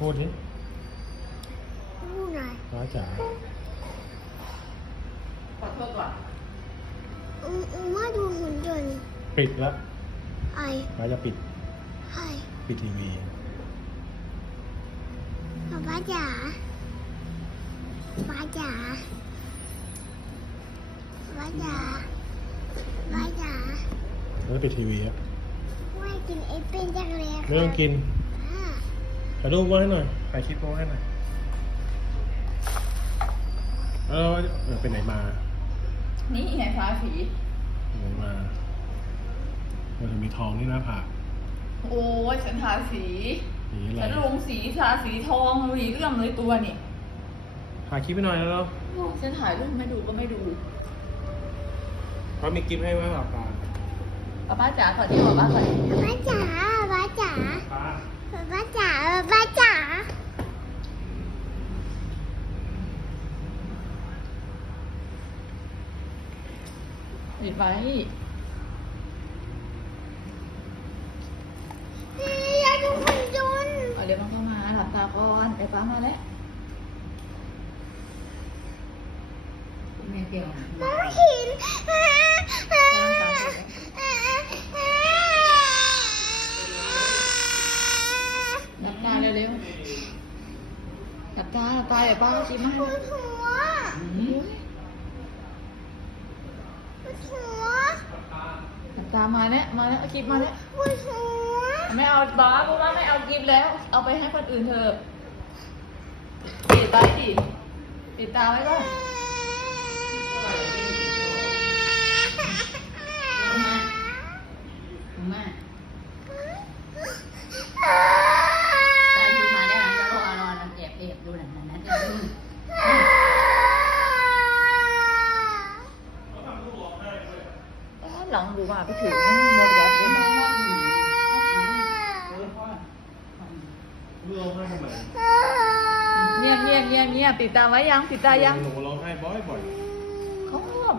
พูดนิพูดไงร้าจ๋าขอโทษก่อนอืมว่ดูหุ่นยนต์ปิดละ ไอ้ป้าจะปิด ไอ้ปิดทีวีป้าจ๋าป้าจ๋าป้าจ๋าป้าจ๋า แล้วปิดทีวีอ่ะไม่กินไอ้เป็นจังเลยเรื่องกินถ่ายรูปไว้หน่อย ถ่ายคลิปไว้ให้หน่อยเออเป็นไหนมา นี่ไงพาผีมามันจะมีทองนี่นะาผากโอ้ฉันทาสีฉันลงสีทาสีทองสีเรื่องเลยตัวนี่ ถ่ายคลิปไปหน่อยแล้วเนาะฉันถ่ายรูปไม่ดูก็ไม่ดู เพราะมีกิปให้ไว้ป้าป้าป้าจ๋า ขอที่ป้าป้าขอป้าจ๋า ป้าจ๋า Ba chả ba chả Đi vậy Đi ra đúng không chun Ở đây bóng mà làm tao có ăn cái bóng mà đấy Mẹ kiểu Bóng hình Mẹ ปอ่ะป้าเมื่อกี้มันหัว หัว ตามาเนี่ยมาเนี่ยเอากิปมาเนี่ยหัว ไม่เอาบ้าพูดว่าไม่เอากิฟแล้ว เอาไปให้คนอื่นเถอะปิดตาดิปิดตาไว้ก่อน vừa qua cái thuyền nó một đợt đến nó nghe nghe nghe nghe tì ta mấy yang tì ta yang không hợp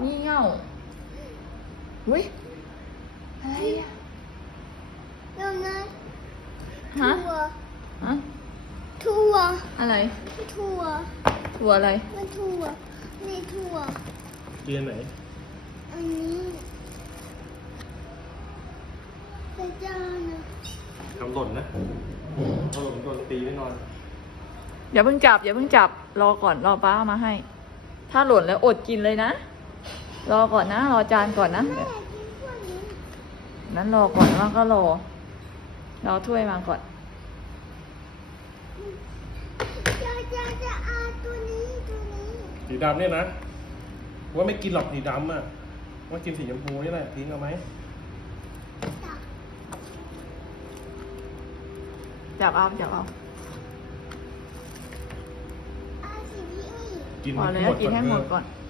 hả hả thua à này thua thua này thua này thua tiền này anh ทำหล่นนะทำหล่นโดนตีแน่นอน อย่าเพิ่งจับ อย่าเพิ่งจับ รอก่อนรอป้ามาให้ ถ้าหล่นแล้วอดกินเลยนะ รอก่อนนะ รอจานก่อนนะ นั้นรอก่อนว่าก็รอรอถ้วยมาก่อน สีดำเนี่ยนะ ว่าไม่กินหรอกสีดำอ่ะ ว่ากินสีชมพูนี่แหละทิ้งเอาไหม chào ông chào ông chị tháng một con